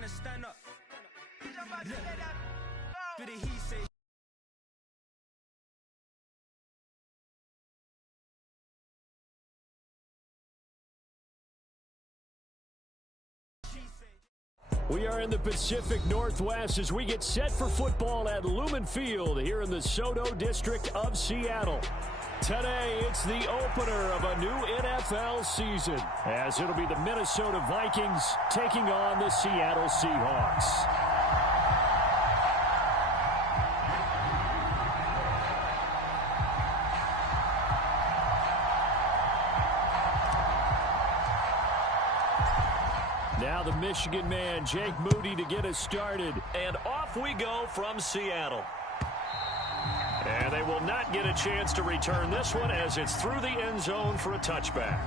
time to stand up. Do the he say. We are in the Pacific Northwest as we get set for football at Lumen Field here in the Soto District of Seattle. Today, it's the opener of a new NFL season, as it'll be the Minnesota Vikings taking on the Seattle Seahawks. Now the Michigan man, Jake Moody, to get us started. And off we go from Seattle. And they will not get a chance to return this one as it's through the end zone for a touchback.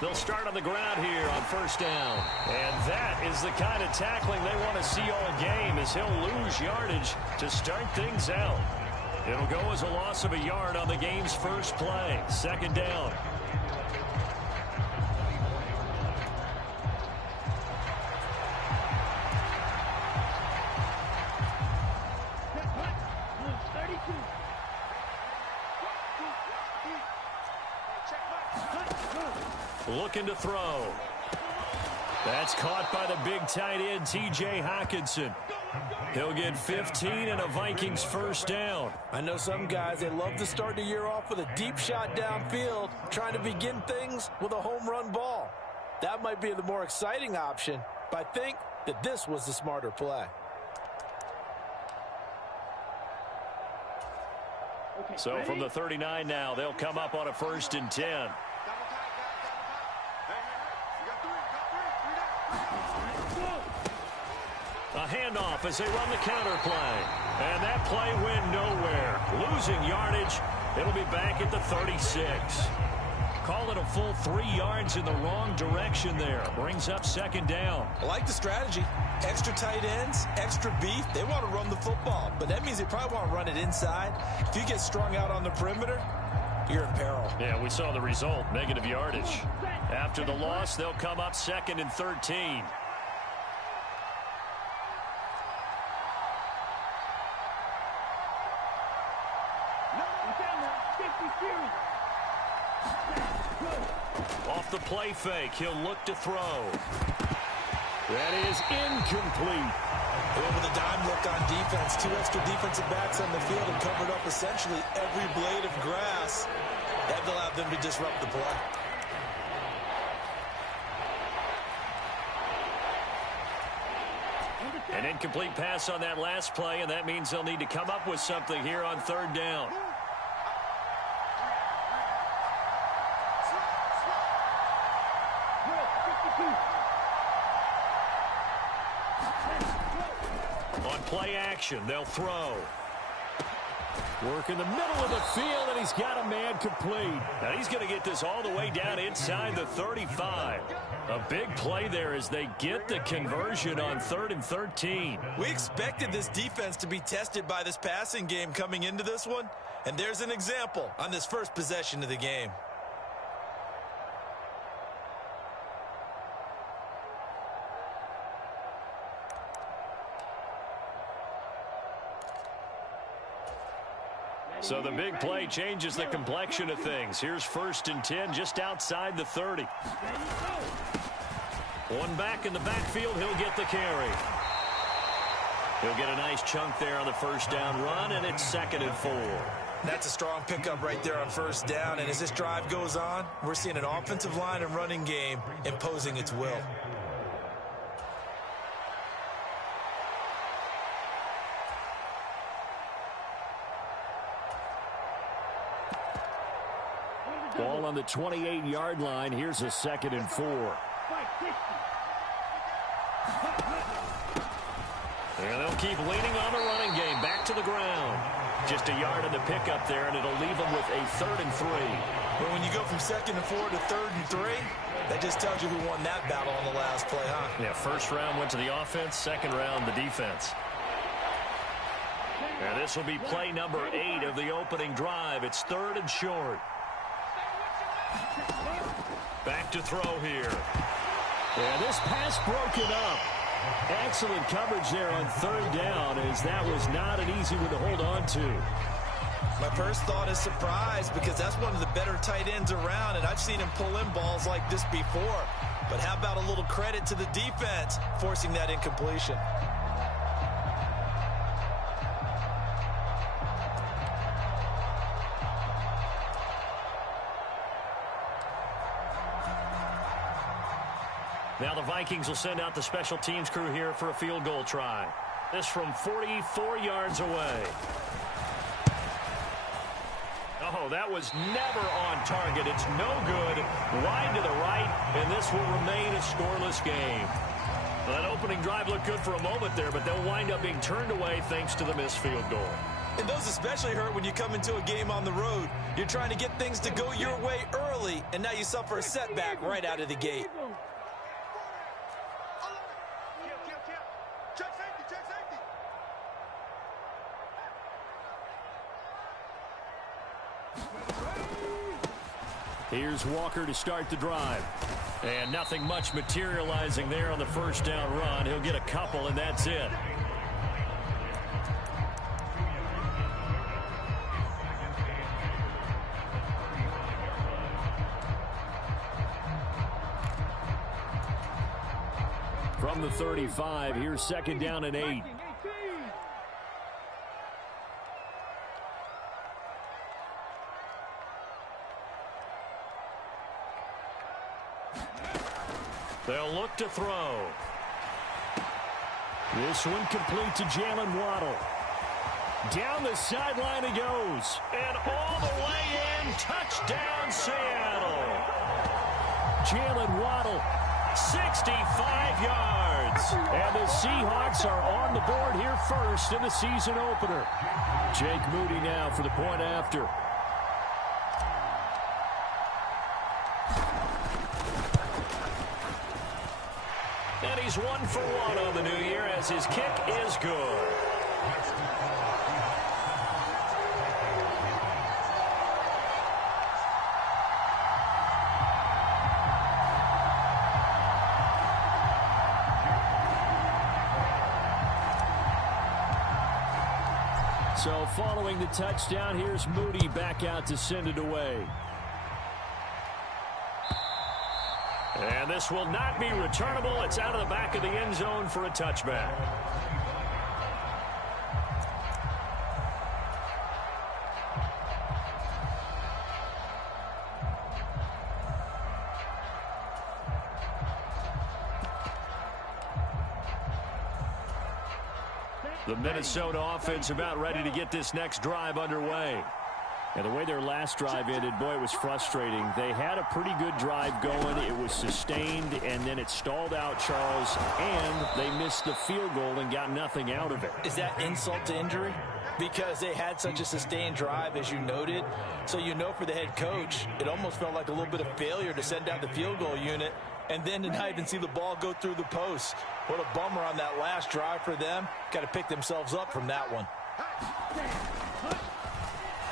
They'll start on the ground here on first down. And that is the kind of tackling they want to see all game, as he'll lose yardage to start things out. It'll go as a loss of a yard on the game's first play. Second down. Looking to throw. That's caught by the big tight end, T.J. Hockenson. He'll get 15 and a Vikings first down. I know some guys, they love to start the year off with a deep shot downfield, trying to begin things with a home run ball. That might be the more exciting option, but I think that this was the smarter play. So from the 39 now, they'll come up on a 1st and 10. A handoff as they run the counter play. And that play went nowhere. Losing yardage. It'll be back at the 36. Call it a full 3 yards in the wrong direction there. Brings up second down. I like the strategy. Extra tight ends, extra beef. They want to run the football, but that means they probably want to run it inside. If you get strung out on the perimeter, you're in peril. Yeah, we saw the result. Negative yardage. After the loss, they'll come up 2nd and 13. Off the play fake, he'll look to throw. That is incomplete. With a dime look on defense, 2 extra defensive backs on the field and covered up essentially every blade of grass. That allowed them to disrupt the play. An incomplete pass on that last play, and that means they'll need to come up with something here on 3rd down. On play action, they'll throw. Work in the middle of the field, and he's got a man complete. Now he's going to get this all the way down inside the 35. A big play there as they get the conversion on 3rd and 13. We expected this defense to be tested by this passing game coming into this one, and there's an example on this first possession of the game. So the big play changes the complexion of things. Here's 1st and 10 just outside the 30. One back in the backfield, he'll get the carry. He'll get a nice chunk there on the first down run, and it's 2nd and 4. That's a strong pickup right there on first down, and as this drive goes on, we're seeing an offensive line and running game imposing its will. Ball on the 28-yard line. Here's a 2nd and 4. And they'll keep leaning on the running game. Back to the ground. Just a yard in the pickup there, and it'll leave them with a 3rd and 3. But when you go from 2nd and 4 to 3rd and 3, that just tells you who won that battle on the last play, huh? Yeah, first round went to the offense, second round the defense. And this will be play number 8 of the opening drive. It's 3rd and short. Back to throw here. And this pass broken up. Excellent coverage there on 3rd down, as that was not an easy one to hold on to. My first thought is surprise, because that's one of the better tight ends around, and I've seen him pull in balls like this before. But how about a little credit to the defense forcing that incompletion? Now the Vikings will send out the special teams crew here for a field goal try. This from 44 yards away. Oh, that was never on target. It's no good. Wide to the right, and this will remain a scoreless game. Well, that opening drive looked good for a moment there, but they'll wind up being turned away thanks to the missed field goal. And those especially hurt when you come into a game on the road. You're trying to get things to go your way early, and now you suffer a setback right out of the gate. Here's Walker to start the drive. And nothing much materializing there on the first down run. He'll get a couple, and that's it. From the 35, here's 2nd down and 8. They'll look to throw. This one complete to Jalen Waddle. Down the sideline he goes. And all the way in. Touchdown, Seattle. Jalen Waddle, 65 yards. And the Seahawks are on the board here first in the season opener. Jake Moody now for the point after. And he's 1 for 1 on the new year as his kick is good. So following the touchdown, here's Moody back out to send it away. And this will not be returnable. It's out of the back of the end zone for a touchback. The Minnesota offense about ready to get this next drive underway. And the way their last drive ended, boy, it was frustrating. They had a pretty good drive going. It was sustained, and then it stalled out, Charles, and they missed the field goal and got nothing out of it. Is that insult to injury? Because they had such a sustained drive, as you noted. So you know for the head coach, it almost felt like a little bit of failure to send out the field goal unit and then to not even see the ball go through the post. What a bummer on that last drive for them. Got to pick themselves up from that one.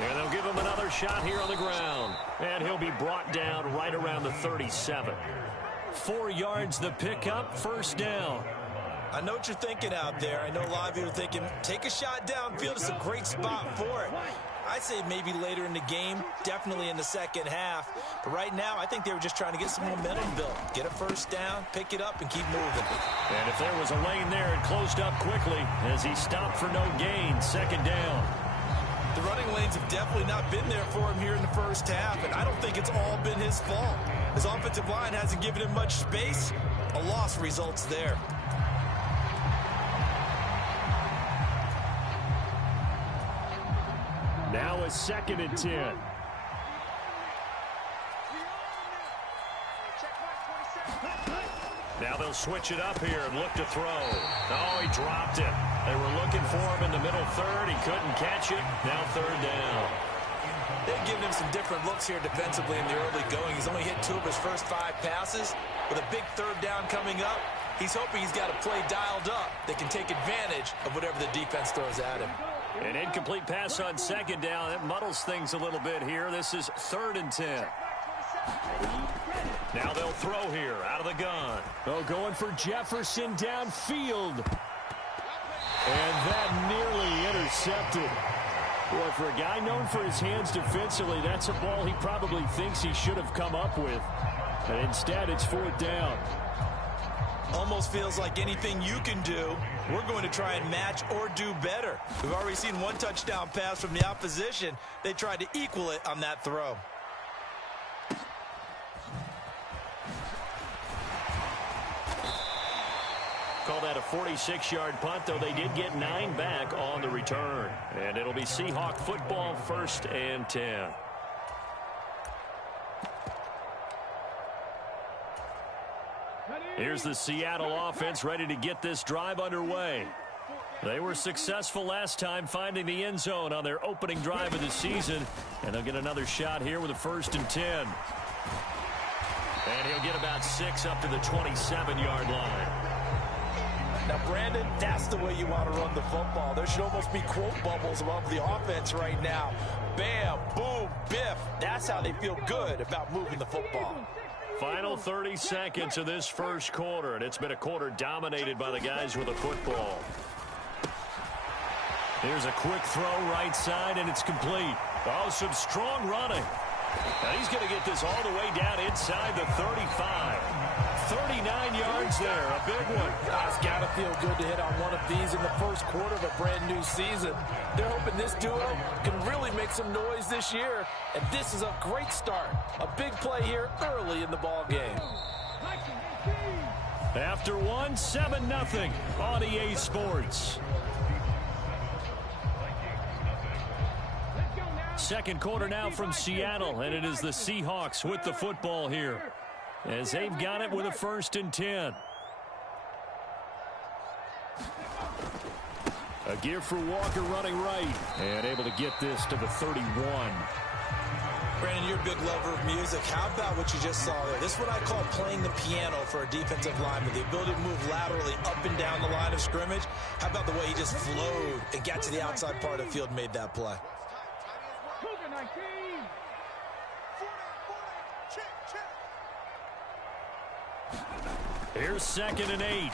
And they'll give him another shot here on the ground. And he'll be brought down right around the 37. 4 yards the pickup, first down. I know what you're thinking out there. I know a lot of you are thinking, take a shot downfield. It's a great spot for it. I'd say maybe later in the game, definitely in the second half. But right now, I think they were just trying to get some momentum built. Get a first down, pick it up, and keep moving. And if there was a lane there, it closed up quickly as he stopped for no gain. Second down. The running lanes have definitely not been there for him here in the first half, and I don't think it's all been his fault. His offensive line hasn't given him much space. A loss results there. Now a 2nd and 10. Now they'll switch it up here and look to throw. Oh, he dropped it. They were looking for him in the middle third. He couldn't catch it. Now third down. They've given him some different looks here defensively in the early going. He's only hit 2 of his first 5 passes. With a big third down coming up, he's hoping he's got a play dialed up that can take advantage of whatever the defense throws at him. An incomplete pass on second down. It muddles things a little bit here. This is 3rd and 10. Now they'll throw here out of the gun. Oh, going for Jefferson downfield. And that nearly intercepted. Boy, for a guy known for his hands defensively, that's a ball he probably thinks he should have come up with. But instead, it's 4th down. Almost feels like anything you can do, we're going to try and match or do better. We've already seen 1 touchdown pass from the opposition. They tried to equal it on that throw. Call that a 46-yard punt, though they did get 9 back on the return. And it'll be Seahawk football, 1st and 10. Here's the Seattle offense ready to get this drive underway. They were successful last time finding the end zone on their opening drive of the season. And they'll get another shot here with a 1st and 10. And he'll get about 6 up to the 27-yard line. Now, Brandon, that's the way you want to run the football. There should almost be quote bubbles above the offense right now. Bam, boom, biff. That's how they feel good about moving the football. Final 30 seconds of this first quarter, and it's been a quarter dominated by the guys with the football. Here's a quick throw right side, and it's complete. Oh, some strong running. Now he's going to get this all the way down inside the 35. 39 yards there, a big one. It's got to feel good to hit on one of these in the first quarter of a brand new season. They're hoping this duo can really make some noise this year, and this is a great start. A big play here early in the ball game. After 7-0 on EA Sports. Second quarter now from Seattle, and it is the Seahawks with the football here, as they've got it with a 1st and 10. A give for Walker running right, and able to get this to the 31. Brandon, you're a big lover of music. How about what you just saw there? This is what I call playing the piano for a defensive lineman. The ability to move laterally up and down the line of scrimmage. How about the way he just flowed and got to the outside part of the field and made that play? Here's 2nd and 8.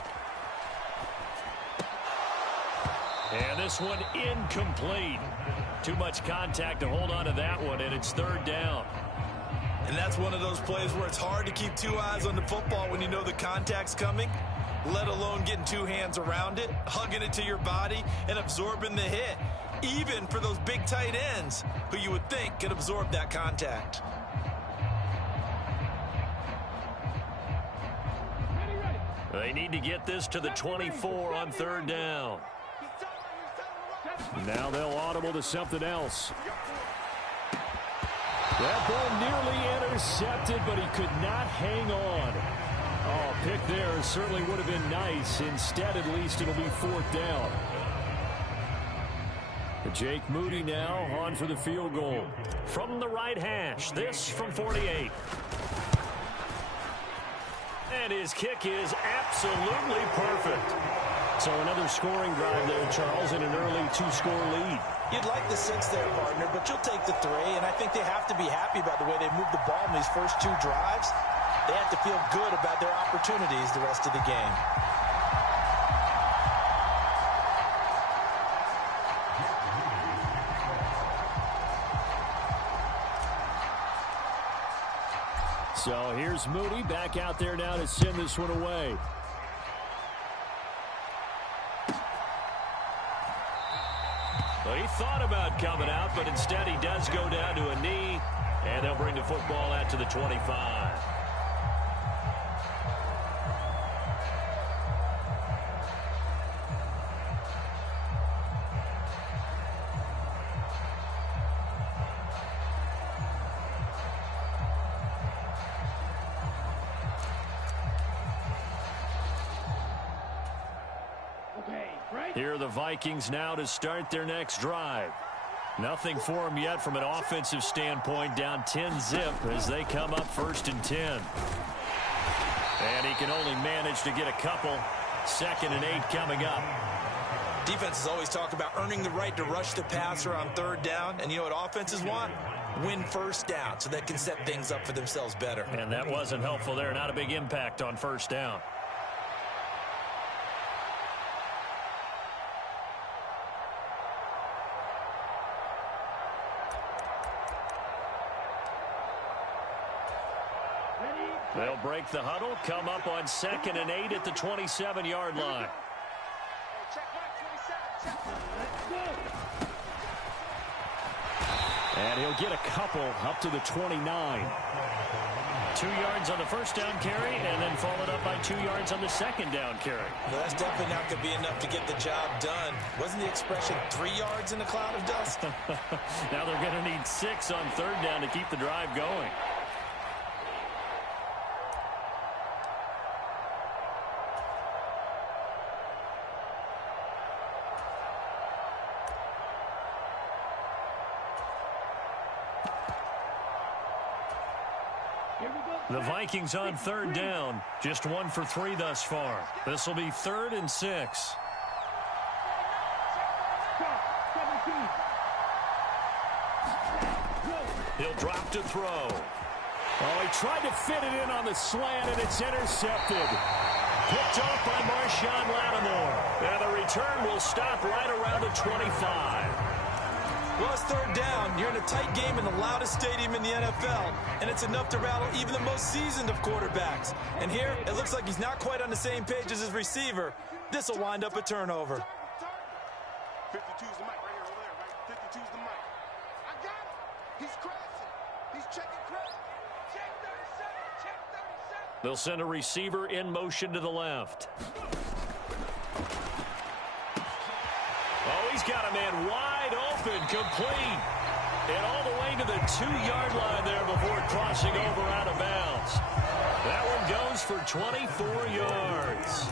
And this one incomplete. Too much contact to hold on to that one, and it's 3rd down. And that's one of those plays where it's hard to keep 2 eyes on the football when you know the contact's coming, let alone getting 2 hands around it, hugging it to your body, and absorbing the hit. Even for those big tight ends who you would think could absorb that contact. They need to get this to the 24 on 3rd down. Now they'll audible to something else. That ball nearly intercepted, but he could not hang on. Oh, pick there certainly would have been nice. Instead, at least it'll be 4th down. Jake Moody now on for the field goal. From the right hash, this from 48. And his kick is absolutely perfect. So another scoring drive there, Charles, and an early 2-score lead. You'd like the 6 there, partner, but you'll take the 3, and I think they have to be happy about the way they moved the ball in these first 2 drives. They have to feel good about their opportunities the rest of the game. So here's Moody back out there now to send this one away. Well, he thought about coming out, but instead he does go down to a knee, and they'll bring the football out to the 25. Here are the Vikings now to start their next drive. Nothing for them yet from an offensive standpoint, down 10-zip as they come up 1st and 10. And he can only manage to get a couple. 2nd and 8 coming up. Defenses always talk about earning the right to rush the passer on 3rd down. And you know what offenses want? Win 1st down so they can set things up for themselves better. And that wasn't helpful there. Not a big impact on 1st down. They'll break the huddle, come up on 2nd and 8 at the 27-yard line. And he'll get a couple up to the 29. 2 yards on the 1st down carry, and then followed up by 2 yards on the 2nd down carry. Well, that's definitely not going to be enough to get the job done. Wasn't the expression 3 yards in a cloud of dust? Now they're going to need 6 on 3rd down to keep the drive going. The Vikings on 3rd down. Just 1 for 3 thus far. This will be 3rd and 6. He'll drop to throw. Oh, he tried to fit it in on the slant, and it's intercepted. Picked off by Marshawn Lattimore. And the return will stop right around the 25. Well, it's 3rd down. You're in a tight game in the loudest stadium in the NFL, and it's enough to rattle even the most seasoned of quarterbacks. And here, it looks like he's not quite on the same page as his receiver. This will wind up a turnover. 52's the mic right here, over there, right? 52's the mic. I got it. He's crashing. He's checking credit. Check 37. Check 37. They'll send a receiver in motion to the left. Oh, he's got a man wide open, complete. And all the way to the 2-yard line there before crossing over out of bounds. That one goes for 24 yards.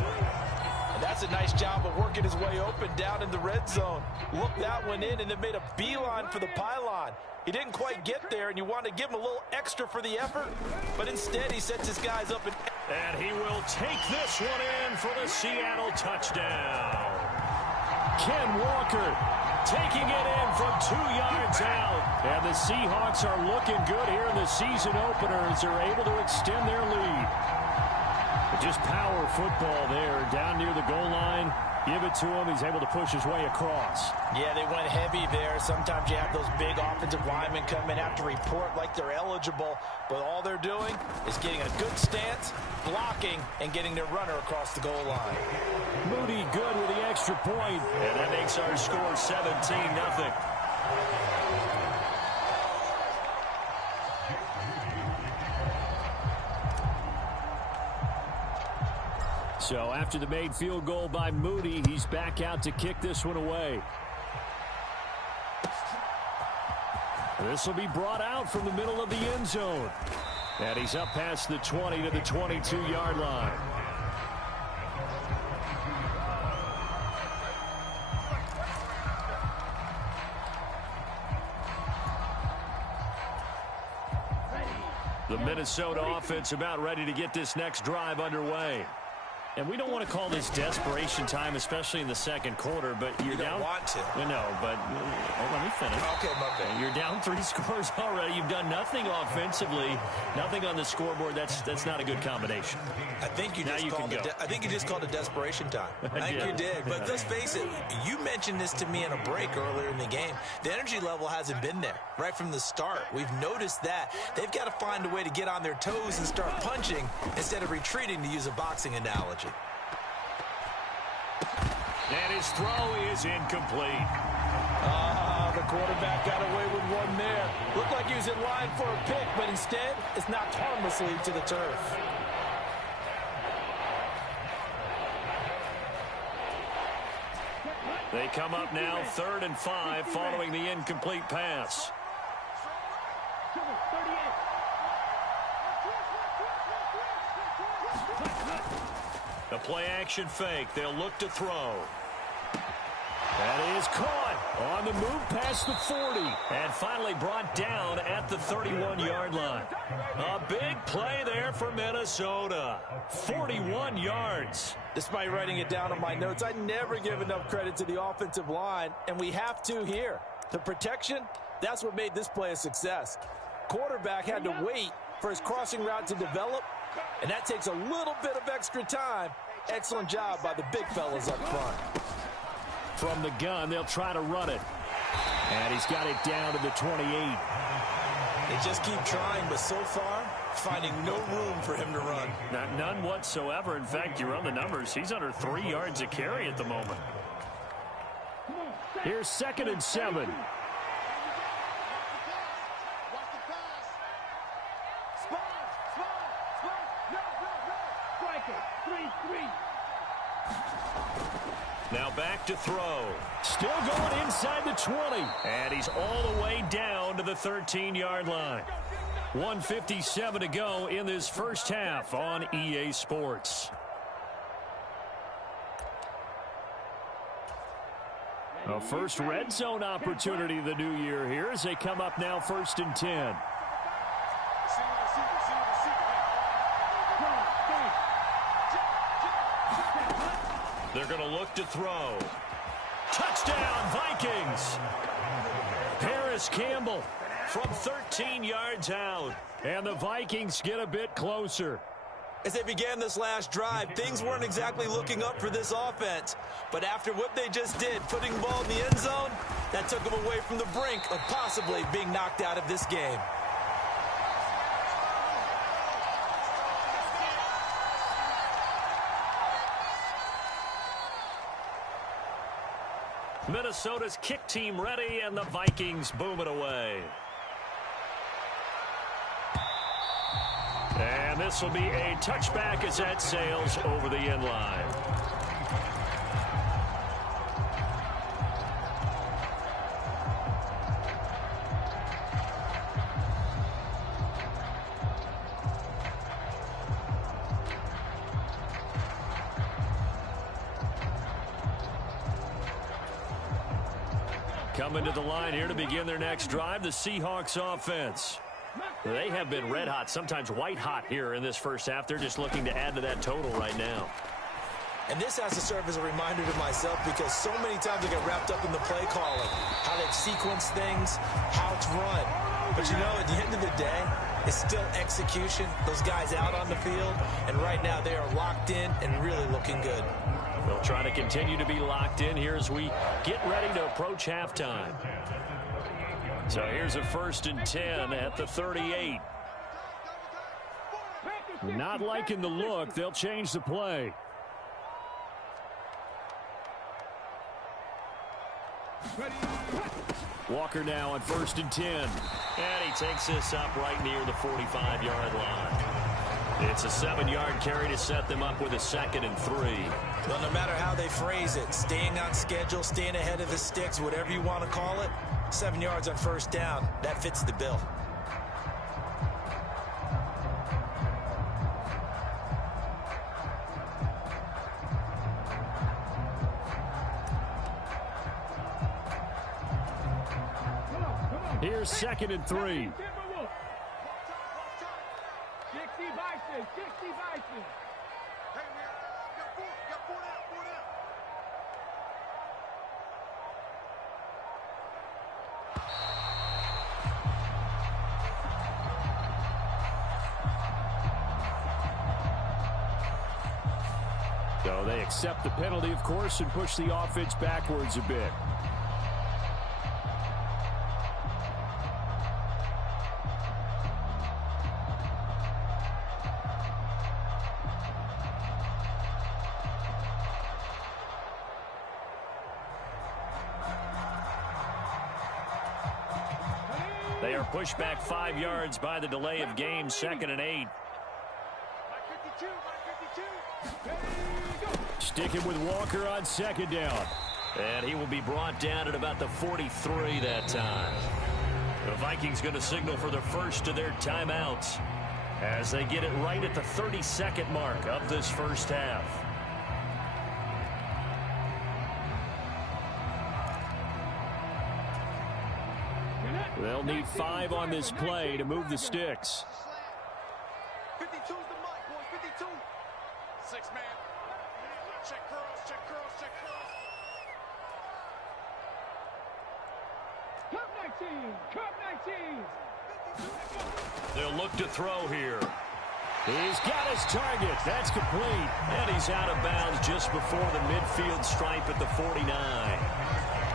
And that's a nice job of working his way open down in the red zone. Looked that one in and then made a beeline for the pylon. He didn't quite get there, and you want to give him a little extra for the effort, but instead he sets his guys up. And he will take this one in for the Seattle touchdown. Ken Walker taking it in from 2 yards out. And the Seahawks are looking good here in the season opener as they're able to extend their lead. But just power football there down near the goal line. Give it to him. He's able to push his way across. Yeah, they went heavy there. Sometimes you have those big offensive linemen come in, have to report like they're eligible. But all they're doing is getting a good stance, blocking, and getting their runner across the goal line. Moody good with the extra point. And that makes our score 17-0. So after the made field goal by Moody, he's back out to kick this one away. This will be brought out from the middle of the end zone. And he's up past the 20 to the 22-yard line. The Minnesota offense about ready to get this next drive underway. And we don't want to call this desperation time, especially in the second quarter, but you're down. You don't want to. No, but let me finish. Okay, my bad. You're down 3 scores already. You've done nothing offensively, nothing on the scoreboard. That's not a good combination. I think you just called it desperation time. I think Yeah. you did. But let's face it, you mentioned this to me in a break earlier in the game. The energy level hasn't been there right from the start. We've noticed that. They've got to find a way to get on their toes and start punching instead of retreating, to use a boxing analogy. And his throw is incomplete. The quarterback got away with one there. Looked like he was in line for a pick, but instead it's knocked harmlessly to the turf. They come up now 3rd and 5 following the incomplete pass. A play action fake. They'll look to throw. That is caught on the move past the 40 and finally brought down at the 31-yard line. A big play there for Minnesota. 41 yards. Despite writing it down on my notes, I never give enough credit to the offensive line, and we have to here. The protection, that's what made this play a success. Quarterback had to wait for his crossing route to develop, and that takes a little bit of extra time. Excellent job by the big fellas up front. From the gun, they'll try to run it. And he's got it down to the 28. They just keep trying, but so far, finding no room for him to run. None whatsoever. In fact, you run the numbers. He's under 3 yards a carry at the moment. Here's 2nd and 7. Now back to throw. Still going inside the 20. And he's all the way down to the 13-yard line. 1:57 to go in this first half on EA Sports. A first red zone opportunity the new year here as they come up now 1st and 10. They're going to look to throw. Touchdown, Vikings. Paris Campbell from 13 yards out. And the Vikings get a bit closer. As they began this last drive, things weren't exactly looking up for this offense. But after what they just did, putting the ball in the end zone, that took them away from the brink of possibly being knocked out of this game. Minnesota's kick team ready, and the Vikings boom it away. And this will be a touchback as that sails over the end line. Coming to the line here to begin their next drive, the Seahawks offense. They have been red hot, sometimes white hot here in this first half. They're just looking to add to that total right now. And this has to serve as a reminder to myself because so many times I get wrapped up in the play calling, how they've sequenced things, how it's run. But you know, at the end of the day, it's still execution. Those guys out on the field, and right now they are locked in and really looking good. They'll try to continue to be locked in here as we get ready to approach halftime. So here's a 1st and 10 at the 38. Not liking the look. They'll change the play. Walker now on 1st and 10. And he takes this up right near the 45-yard line. It's a 7-yard carry to set them up with a 2nd and 3. Well, no matter how they phrase it, staying on schedule, staying ahead of the sticks, whatever you want to call it, 7 yards on 1st down, that fits the bill. Here's 2nd and 3. So they accept the penalty, of course, and push the offense backwards a bit. They are pushed back 5 yards by the delay of game, 2nd and 8. Sticking with Walker on 2nd down. And he will be brought down at about the 43 that time. The Vikings going to signal for the first of their timeouts as they get it right at the 32nd mark of this first half. They'll need 5 on this play to move the sticks. 52's the mic, boys. 52. 6-man. Check curls, check curls, check curls. Curve 19, curve 19. They'll look to throw here. He's got his target. That's complete. And he's out of bounds just before the midfield stripe at the 49.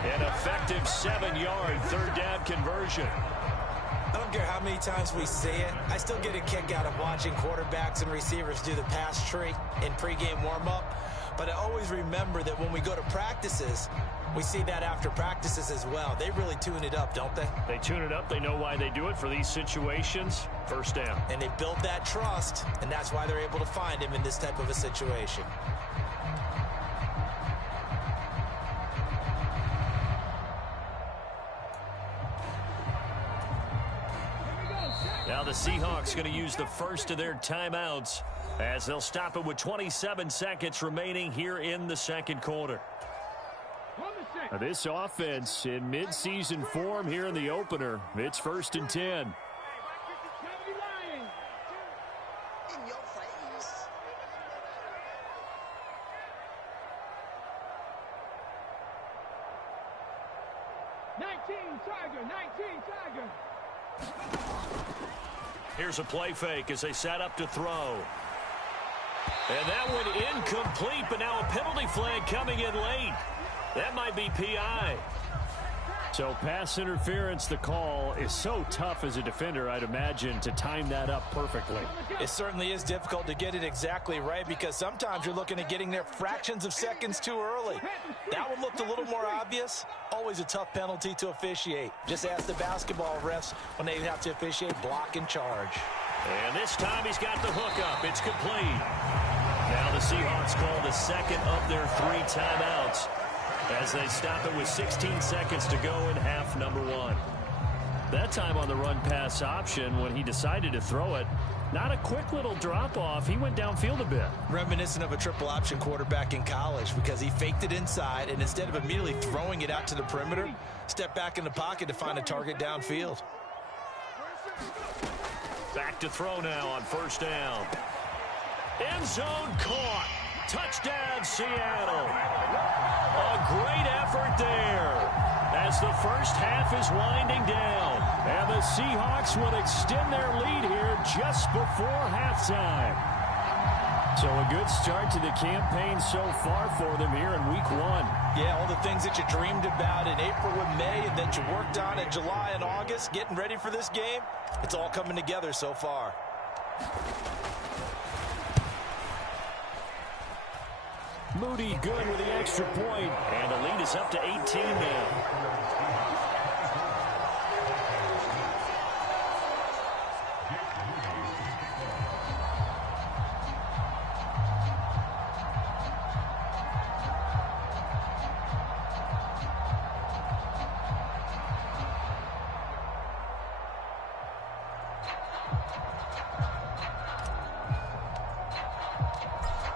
An effective 7-yard third down conversion. I don't care how many times we see it. I still get a kick out of watching quarterbacks and receivers do the pass tree in pregame warm-up. But I always remember that when we go to practices, we see that after practices as well. They really tune it up, don't they? They tune it up. They know why they do it for these situations. First down. And they build that trust, and that's why they're able to find him in this type of a situation. Now the Seahawks going to use the first of their timeouts as they'll stop it with 27 seconds remaining here in the second quarter. Now this offense in midseason form here in the opener. It's 1st and 10. In your face. Here's a play fake as they set up to throw. And that one incomplete, but now a penalty flag coming in late. That might be PI. So pass interference, the call is so tough as a defender, I'd imagine, to time that up perfectly. It certainly is difficult to get it exactly right because sometimes you're looking at getting there fractions of seconds too early. That one looked a little more obvious. Always a tough penalty to officiate. Just ask the basketball refs when they have to officiate block and charge. And this time he's got the hookup. It's complete. Now the Seahawks call the second of their 3 timeouts as they stop it with 16 seconds to go in half number 1. That time on the run-pass option when he decided to throw it, not a quick little drop-off. He went downfield a bit. Reminiscent of a triple option quarterback in college because he faked it inside and instead of immediately throwing it out to the perimeter, stepped back in the pocket to find a target downfield. Back to throw now on first down. End zone caught. Touchdown, Seattle. A great effort there as the first half is winding down. And the Seahawks will extend their lead here just before halftime. So a good start to the campaign so far for them here in week 1. Yeah, all the things that you dreamed about in April and May and that you worked on in July and August, getting ready for this game, it's all coming together so far. Moody good with the extra point, and the lead is up to 18 now.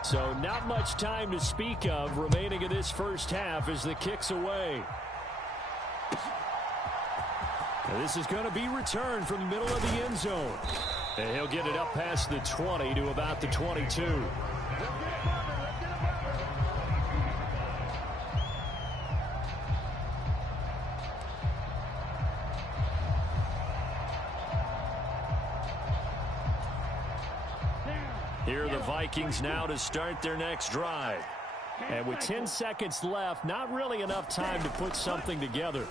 So not much time to speak of remaining in this first half as the kick's away. Now this is going to be returned from the middle of the end zone. And he'll get it up past the 20 to about the 22. Here are the Vikings now to start their next drive. And with 10 seconds left, not really enough time to put something together.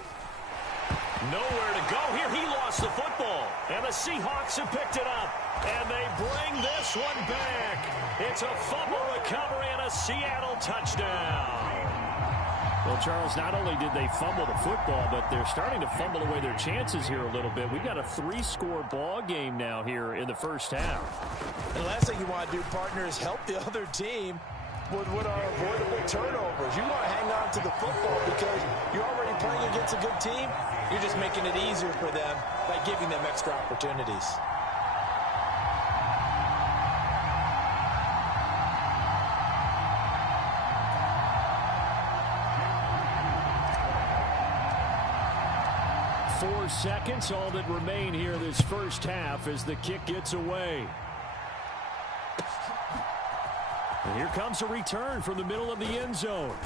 Nowhere to go here. He lost the football. And the Seahawks have picked it up. And they bring this one back. It's a fumble recovery and a Seattle touchdown. Well, Charles, not only did they fumble the football, but they're starting to fumble away their chances here a little bit. We've got a 3-score ball game now here in the first half. And the last thing you want to do, partner, is help the other team with what are avoidable turnovers. You want to hang on to the football because you're already playing against a good team. You're just making it easier for them by giving them extra opportunities. 4 seconds, all that remain here this first half as the kick gets away. And here comes a return from the middle of the end zone.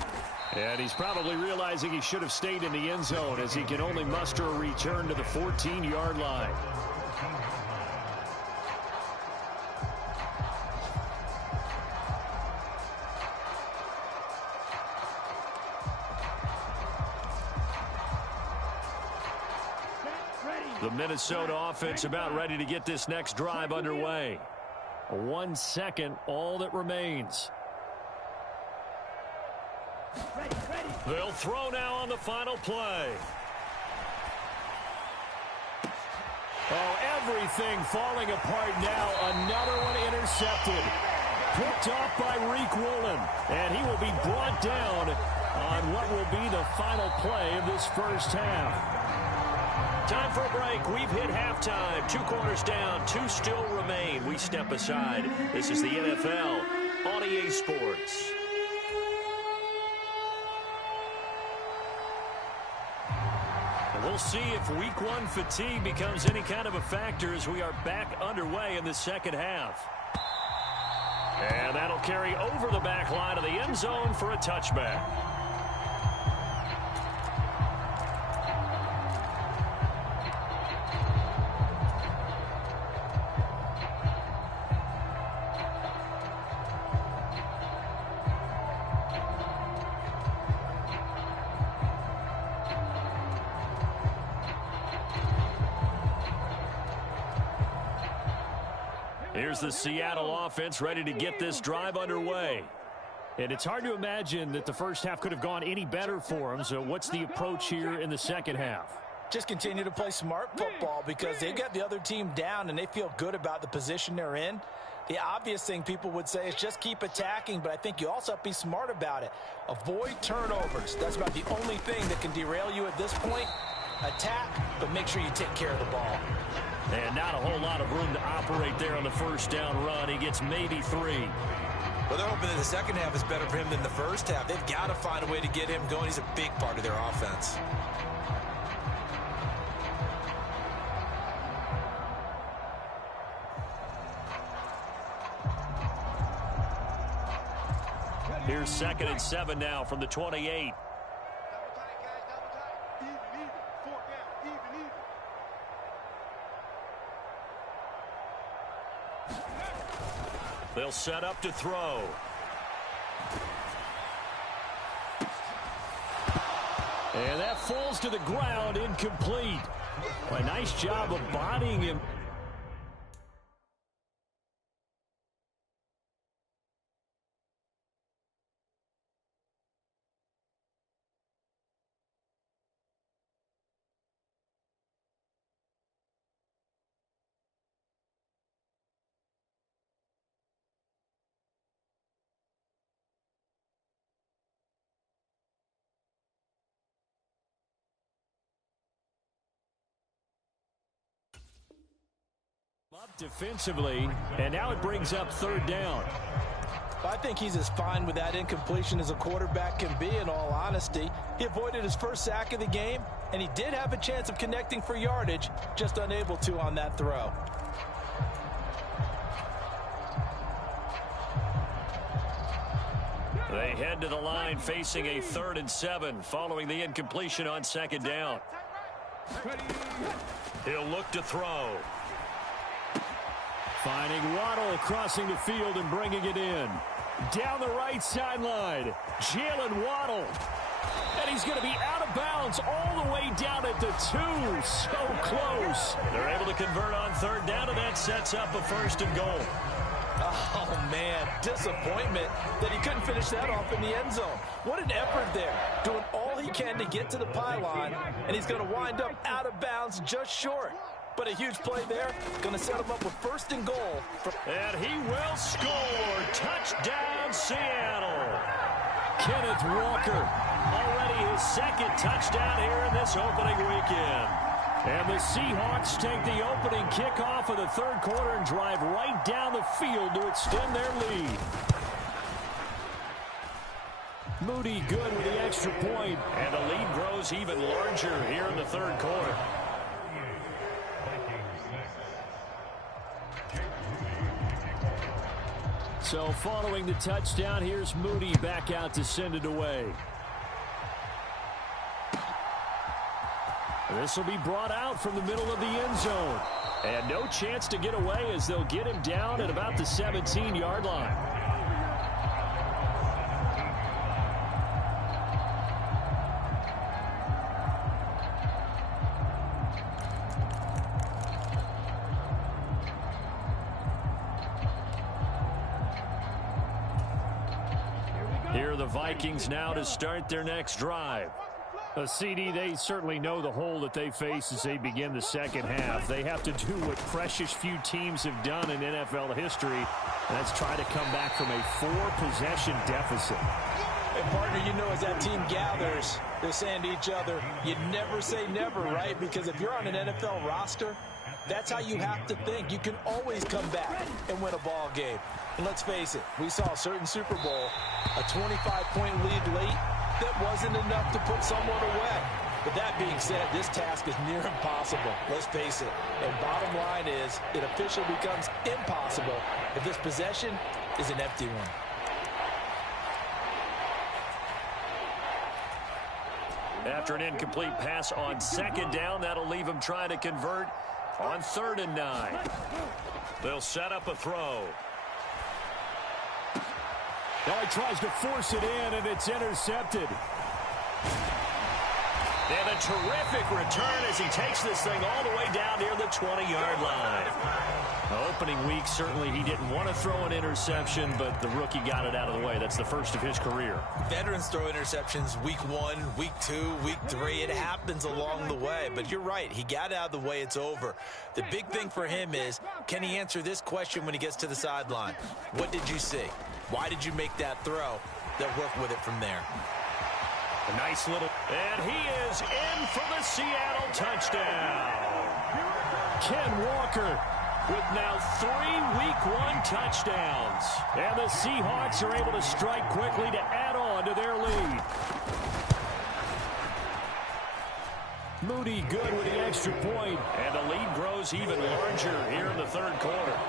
And he's probably realizing he should have stayed in the end zone as he can only muster a return to the 14-yard line. The Minnesota offense about ready to get this next drive underway. 1 second, all that remains. They'll throw now on the final play. Oh, everything falling apart now. Another one intercepted. Picked off by Reek Woolen. And he will be brought down on what will be the final play of this first half. Time for a break. We've hit halftime. 2 quarters down. 2 still remain. We step aside. This is the NFL on EA Sports. And we'll see if Week 1 fatigue becomes any kind of a factor as we are back underway in the second half. And that'll carry over the back line of the end zone for a touchback. Here's the Seattle offense ready to get this drive underway. And it's hard to imagine that the first half could have gone any better for them. So what's the approach here in the second half? Just continue to play smart football because they've got the other team down and they feel good about the position they're in. The obvious thing people would say is just keep attacking, but I think you also have to be smart about it. Avoid turnovers. That's about the only thing that can derail you at this point. Attack, but make sure you take care of the ball. And not a whole lot of room to operate there on the first down run. He gets maybe 3. Well, they're hoping that the second half is better for him than the first half. They've got to find a way to get him going. He's a big part of their offense. Here's 2nd and 7 now from the 28. They'll set up to throw. And that falls to the ground, incomplete. A nice job of bodying him. Up defensively, and now it brings up 3rd down. I think he's as fine with that incompletion as a quarterback can be, in all honesty. He avoided his first sack of the game, and he did have a chance of connecting for yardage, just unable to on that throw. They head to the line facing a 3rd and 7 following the incompletion on 2nd down. He'll look to throw. Finding Waddle crossing the field and bringing it in. Down the right sideline, Jalen Waddle. And he's going to be out of bounds all the way down at the 2. So close. They're able to convert on 3rd down, and that sets up a 1st and goal. Oh, man, disappointment that he couldn't finish that off in the end zone. What an effort there, doing all he can to get to the pylon, and he's going to wind up out of bounds just short. But a huge play there, going to set him up with 1st and goal. And he will score. Touchdown, Seattle. Kenneth Walker, already his 2nd touchdown here in this opening weekend. And the Seahawks take the opening kickoff of the 3rd quarter and drive right down the field to extend their lead. Moody good with the extra point, and the lead grows even larger here in the 3rd quarter. So following the touchdown, here's Moody back out to send it away. This will be brought out from the middle of the end zone. And no chance to get away as they'll get him down at about the 17-yard line. Here are the Vikings now to start their next drive. CD, they certainly know the hole that they face as they begin the second half. They have to do what precious few teams have done in NFL history, and that's try to come back from a 4-possession deficit. And, partner, you know, as that team gathers, they're saying to each other, you never say never, right? Because if you're on an NFL roster, that's how you have to think. You can always come back and win a ball game. And let's face it, we saw a certain Super Bowl, a 25-point lead late, that wasn't enough to put someone away. But that being said, this task is near impossible. Let's face it. And bottom line is, it officially becomes impossible if this possession is an empty one. After an incomplete pass on second down, that'll leave him trying to convert on 3rd and 9. They'll set up a throw. Now he tries to force it in, and it's intercepted. And a terrific return as he takes this thing all the way down near the 20-yard line. Now, opening week, certainly he didn't want to throw an interception, but the rookie got it out of the way. That's the first of his career. Veterans throw interceptions week 1, week 2, week 3. It happens along the way. But you're right. He got out of the way. It's over. The big thing for him is, can he answer this question when he gets to the sideline? What did you see? Why did you make that throw? They'll work with it from there. A nice little... And he is in for the Seattle touchdown. Ken Walker with now 3 Week 1 touchdowns. And the Seahawks are able to strike quickly to add on to their lead. Moody good with the extra point. And the lead grows even larger here in the 3rd quarter.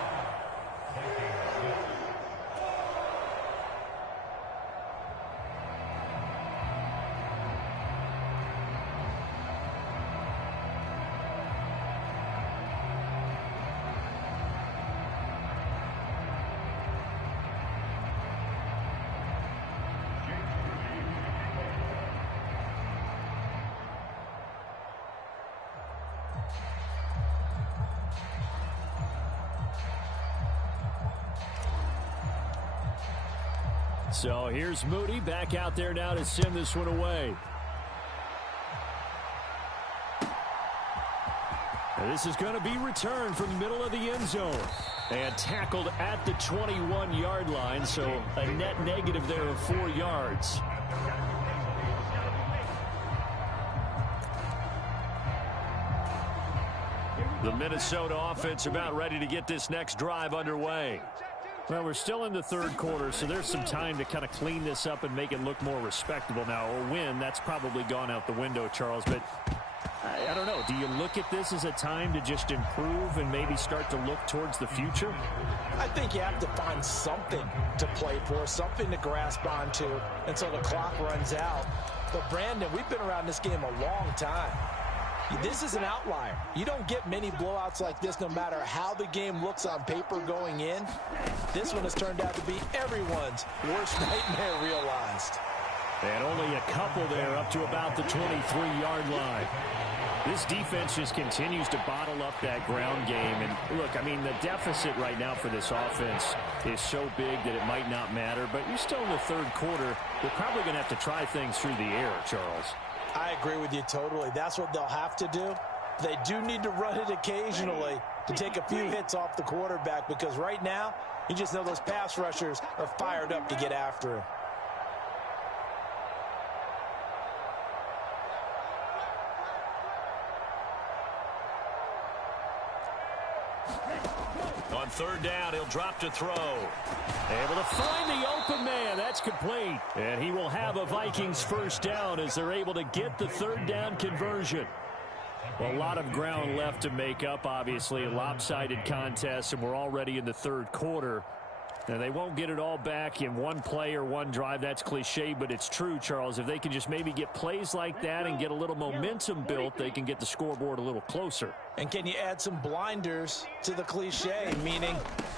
So here's Moody back out there now to send this one away. And this is going to be returned from the middle of the end zone. And tackled at the 21-yard line, so a net negative there of 4 yards. The Minnesota offense about ready to get this next drive underway. Well, we're still in the 3rd quarter, so there's some time to kind of clean this up and make it look more respectable now. A win, that's probably gone out the window, Charles, but I don't know. Do you look at this as a time to just improve and maybe start to look towards the future? I think you have to find something to play for, something to grasp onto until the clock runs out. But, Brandon, we've been around this game a long time. This is an outlier. You don't get many blowouts like this no matter how the game looks on paper going in. This one has turned out to be everyone's worst nightmare realized. And only a couple there up to about the 23-yard line. This defense just continues to bottle up that ground game. And look, I mean, the deficit right now for this offense is so big that it might not matter. But you're still in the 3rd quarter. They're probably going to have to try things through the air, Charles. I agree with you totally. That's what they'll have to do. They do need to run it occasionally to take a few hits off the quarterback, because right now, you just know those pass rushers are fired up to get after him. On 3rd down, he'll drop to throw. Able to find the open man. That's complete. And he will have a Vikings first down as they're able to get the 3rd down conversion. Well, a lot of ground left to make up, obviously. A lopsided contest, and we're already in the 3rd quarter. Now, they won't get it all back in one play or one drive. That's cliche, but it's true, Charles. If they can just maybe get plays like that and get a little momentum built, they can get the scoreboard a little closer. And can you add some blinders to the cliche, meaning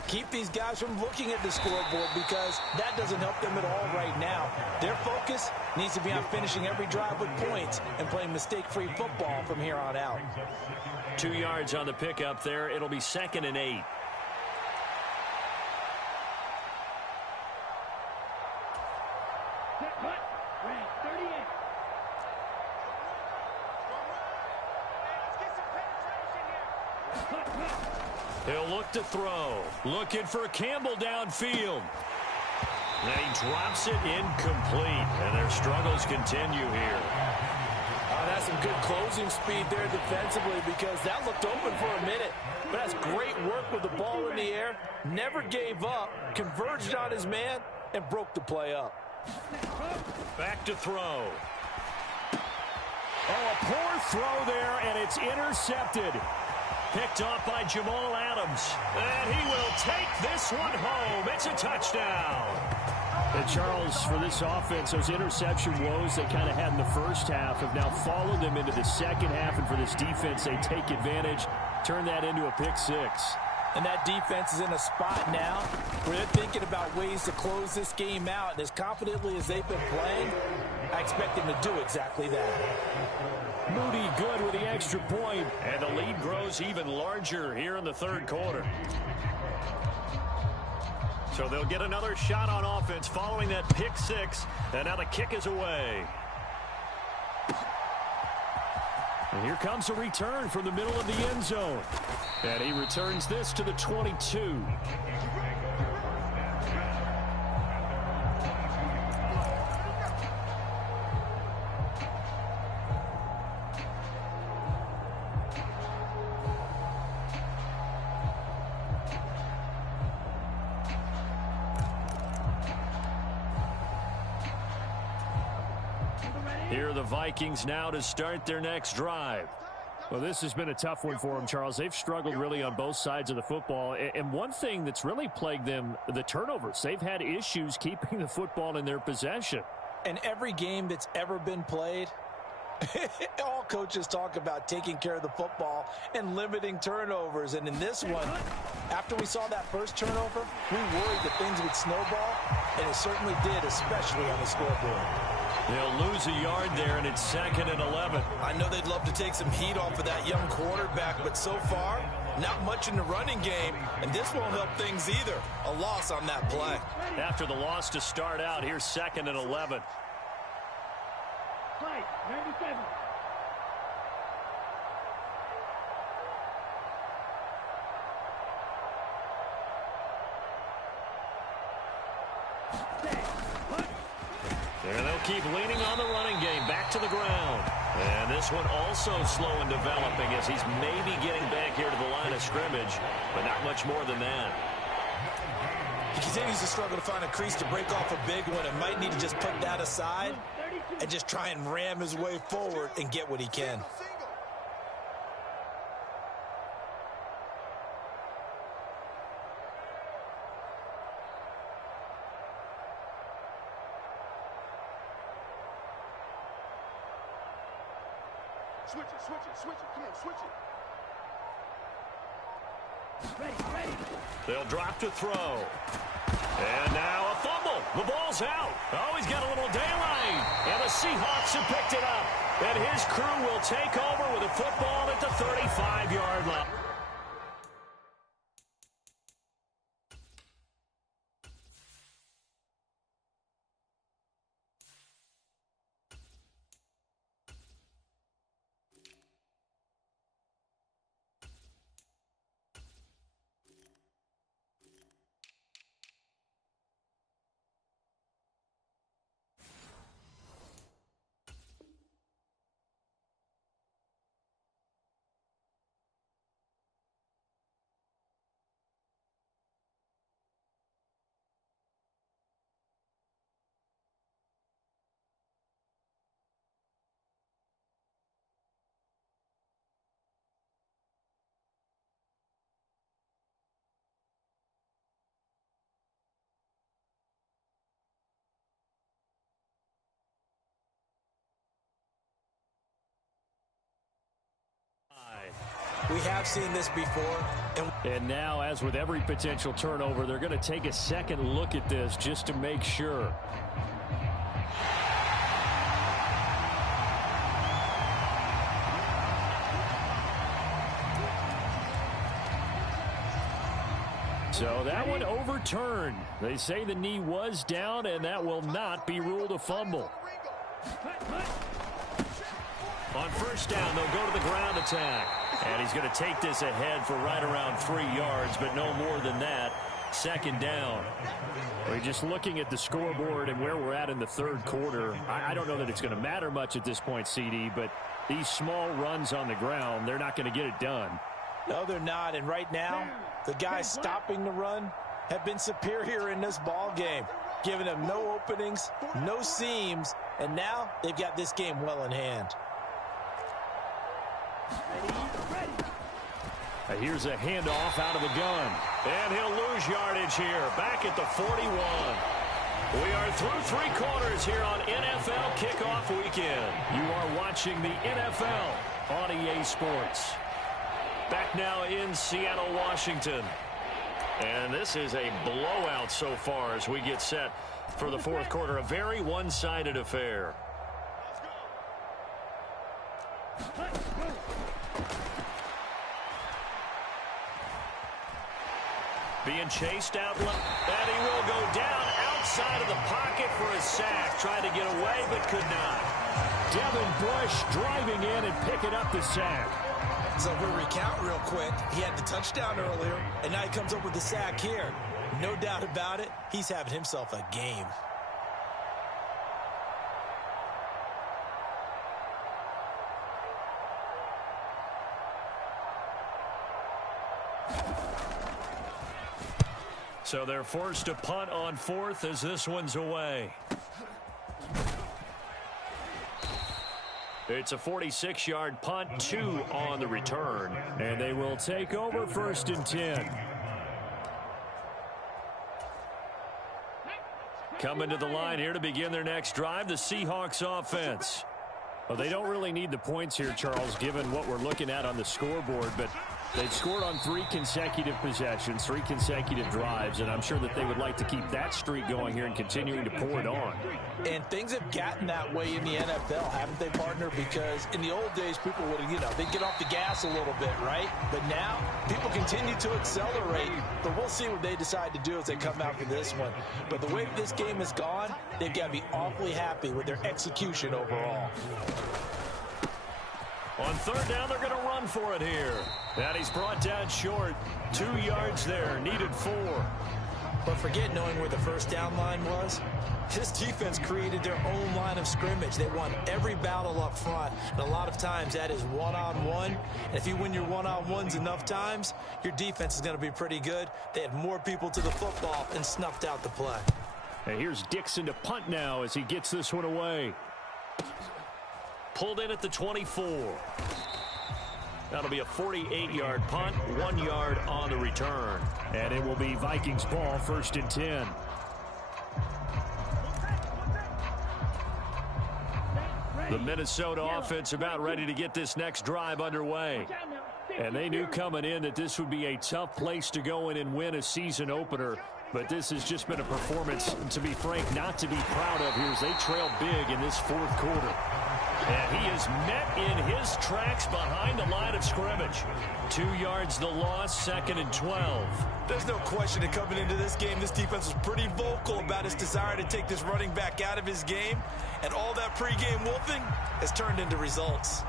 keep these guys from looking at the scoreboard, because that doesn't help them at all right now. Their focus needs to be on finishing every drive with points and playing mistake-free football from here on out. 2 yards on the pickup there. It'll be 2nd and 8. He'll look to throw. Looking for Campbell downfield. And he drops it incomplete. And their struggles continue here. That's some good closing speed there defensively, because that looked open for a minute. But that's great work with the ball in the air. Never gave up. Converged on his man and broke the play up. Back to throw. Oh, a poor throw there, and it's intercepted. Picked off by Jamal Adams. And he will take this one home. It's a touchdown. And Charles, for this offense, those interception woes they kind of had in the first half have now followed them into the second half. And for this defense, they take advantage, turn that into a pick six. And that defense is in a spot now where they're thinking about ways to close this game out. And as confidently as they've been playing, I expect them to do exactly that. Moody good with the extra point. And the lead grows even larger here in the third quarter. So they'll get another shot on offense following that pick six. And now the kick is away. And here comes a return from the middle of the end zone. And he returns this to the 22. Here are the Vikings now to start their next drive. Well, this has been a tough one for them, Charles. They've struggled really on both sides of the football. And one thing that's really plagued them, the turnovers. They've had issues keeping the football in their possession. And every game that's ever been played, all coaches talk about taking care of the football and limiting turnovers. And in this one, after we saw that first turnover, we worried that things would snowball, and it certainly did, especially on the scoreboard. They'll lose a yard there, and it's 2nd and 11. I know they'd love to take some heat off of that young quarterback, but so far, not much in the running game, and this won't help things either. A loss on that play. After the loss to start out, here's 2nd and 11. Play, 97. And they'll keep leaning on the running game, back to the ground. And this one also slow in developing as he's maybe getting back here to the line of scrimmage, but not much more than that. He continues to struggle to find a crease to break off a big one, and might need to just put that aside and just try and ram his way forward and get what he can. Switch it. Come on, switch it. Ready. They'll drop to throw. And now a fumble. The ball's out. Oh, he's got a little daylight. And the Seahawks have picked it up. And his crew will take over with a football at the 35-yard line. We have seen this before. And now, as with every potential turnover, they're going to take a second look at this just to make sure. So that one overturned. They say the knee was down, and that will not be ruled a fumble. On first down, they'll go to the ground attack. And he's going to take this ahead for right around 3 yards, but no more than that. Second down. We're just looking at the scoreboard and where we're at in the third quarter. I don't know that it's going to matter much at this point, CD, but these small runs on the ground, they're not going to get it done. No, they're not. And right now, the guys stopping the run have been superior in this ball game, giving them no openings, no seams, and now they've got this game well in hand. Here's a handoff out of the gun. And he'll lose yardage here. Back at the 41. We are through 3 quarters here on NFL Kickoff Weekend. You are watching the NFL on EA Sports. Back now in Seattle, Washington. And this is a blowout so far as we get set for the fourth quarter. A very one-sided affair. Being chased out, and he will go down outside of the pocket for a sack. Tried to get away, but could not. Devin Bush driving in and picking up the sack. So we'll recount real quick. He had the touchdown earlier, and now he comes up with the sack here. No doubt about it, he's having himself a game. So they're forced to punt on fourth as this one's away. It's a 46-yard punt, 2 on the return. And they will take over first and 10. Coming to the line here to begin their next drive, the Seahawks offense. Well, they don't really need the points here, Charles, given what we're looking at on the scoreboard, but they've scored on 3 consecutive possessions, 3 consecutive drives, and I'm sure that they would like to keep that streak going here and continuing to pour it on. And things have gotten that way in the NFL, haven't they, partner? Because in the old days, people would, they'd get off the gas a little bit, right? But now, people continue to accelerate. But we'll see what they decide to do as they come out for this one. But the way this game has gone, they've got to be awfully happy with their execution overall. On third down, they're going to run for it here. And he's brought down short. 2 yards there, needed 4. But forget knowing where the first down line was. This defense created their own line of scrimmage. They won every battle up front. And a lot of times that is one-on-one. And if you win your one-on-ones enough times, your defense is going to be pretty good. They had more people to the football and snuffed out the play. And here's Dixon to punt now as he gets this one away. Pulled in at the 24. That'll be a 48-yard punt, 1 yard on the return. And it will be Vikings ball, first and 10. The Minnesota offense about ready to get this next drive underway. And they knew coming in that this would be a tough place to go in and win a season opener. But this has just been a performance, to be frank, not to be proud of here as they trail big in this fourth quarter. And he is met in his tracks behind the line of scrimmage. 2 yards the loss, second and 12. There's no question that coming into this game, this defense was pretty vocal about its desire to take this running back out of his game. And all that pregame wolfing has turned into results.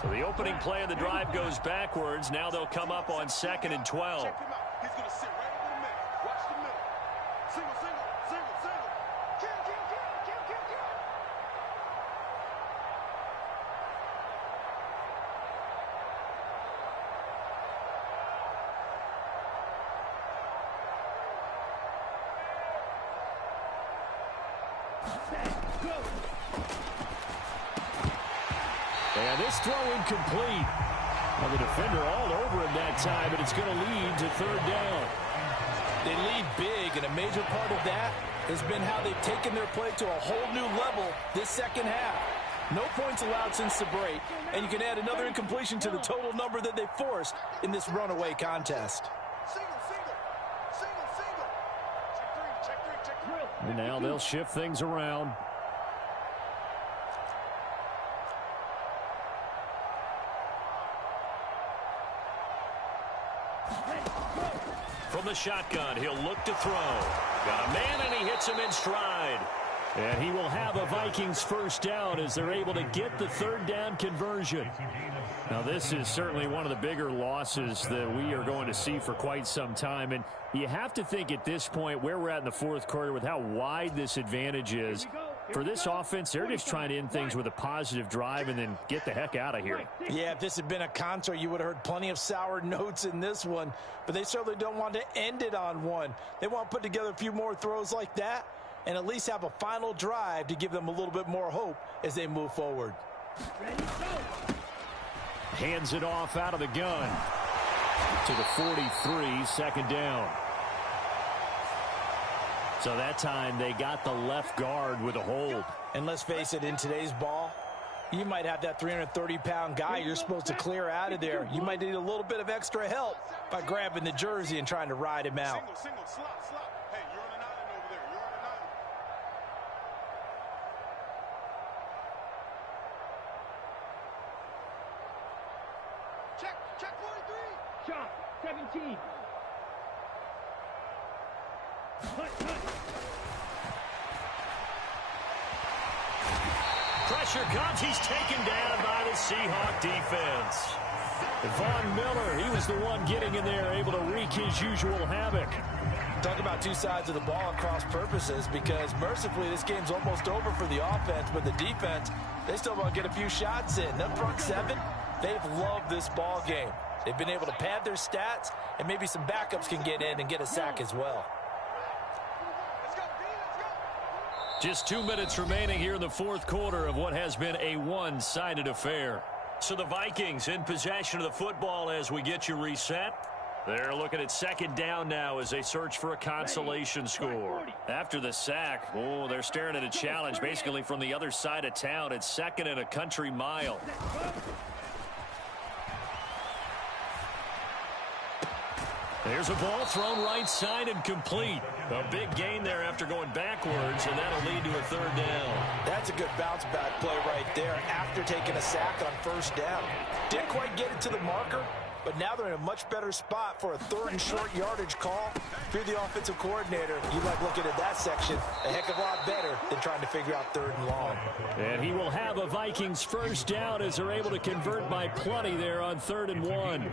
So the opening play of the drive goes backwards. Now they'll come up on second and 12. Check him out. He's going to sit right over the middle. Watch the middle. Single, single, single, single. Kill. And this throw incomplete. Well, the defender all over him that time, but it's going to lead to third down. They lead big, and a major part of that has been how they've taken their play to a whole new level this second half. No points allowed since the break, and you can add another incompletion to the total number that they forced in this runaway contest. And now they'll shift things around. From the shotgun, he'll look to throw. Got a man, and he hits him in stride. And he will have a Vikings first down as they're able to get the third down conversion. Now, this is certainly one of the bigger losses that we are going to see for quite some time. And you have to think at this point where we're at in the fourth quarter with how wide this advantage is. For this offense, they're just trying to end things with a positive drive and then get the heck out of here. Yeah, if this had been a concert, you would have heard plenty of sour notes in this one. But they certainly don't want to end it on one. They want to put together a few more throws like that and at least have a final drive to give them a little bit more hope as they move forward. Hands it off out of the gun to the 43, second down. So that time they got the left guard with a hold. And let's face it, in today's ball, you might have that 330-pound guy you're supposed to clear out of there. You might need a little bit of extra help by grabbing the jersey and trying to ride him out. Single, slot. Hey, you're on an island over there. You're on an island. Check 43. Shot, 17. Pressure comes. He's taken down by the Seahawk defense. Von Miller, he was the one getting in there, able to wreak his usual havoc. Talk about two sides of the ball at cross purposes, because mercifully this game's almost over for the offense, but the defense, they still want to get a few shots in. That front seven, they've loved this ball game. They've been able to pad their stats, and maybe some backups can get in and get a sack as well. Just 2 minutes remaining here in the fourth quarter of what has been a one-sided affair. So the Vikings in possession of the football as we get you reset. They're looking at second down now as they search for a consolation score. After the sack, they're staring at a challenge basically from the other side of town. It's second and a country mile. There's a ball thrown right side and complete. A big gain there after going backwards, and that'll lead to a third down. That's a good bounce back play right there after taking a sack on first down. Didn't quite get it to the marker, but now they're in a much better spot for a third and short yardage call. If you're the offensive coordinator, you like looking at that section a heck of a lot better than trying to figure out third and long. And he will have a Vikings first down as they're able to convert by plenty there on 3rd and 1.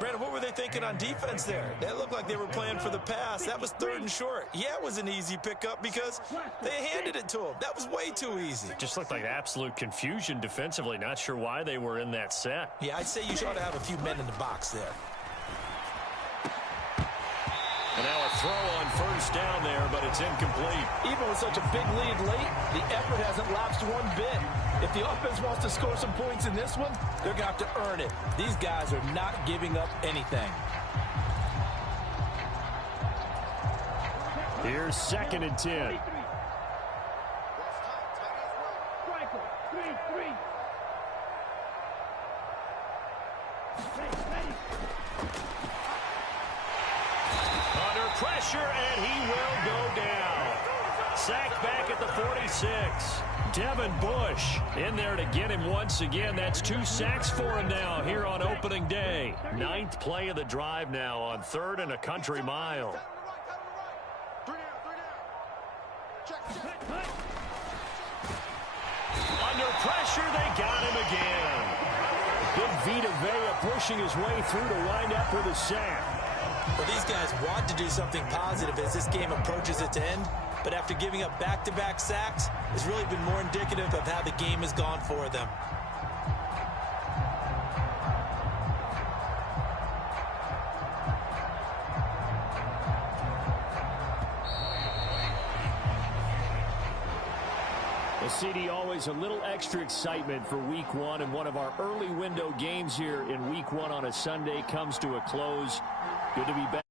Brandon, what were they thinking on defense there? That looked like they were playing for the pass. That was 3rd and short. Yeah, it was an easy pickup because they handed it to him. That was way too easy. Just looked like absolute confusion defensively. Not sure why they were in that set. Yeah, I'd say you ought to have a few men in the box there. And now a throw on first down there, but it's incomplete. Even with such a big lead late, the effort hasn't lapsed one bit. If the offense wants to score some points in this one, they're going to have to earn it. These guys are not giving up anything. Here's 2nd and 10. Under pressure, and he will go down. Sacked back at the 46. Devin Bush in there to get him once again. That's 2 sacks for him now here on opening day. 9th play of the drive now on 3rd and a country mile. Under pressure, they got him again. Big Vita Vea pushing his way through to wind up with a sack. Well, these guys want to do something positive as this game approaches its end, but after giving up back-to-back sacks, it's really been more indicative of how the game has gone for them. Well, CD, always a little extra excitement for week one, and one of our early window games here in week one on a Sunday comes to a close. Good to be back.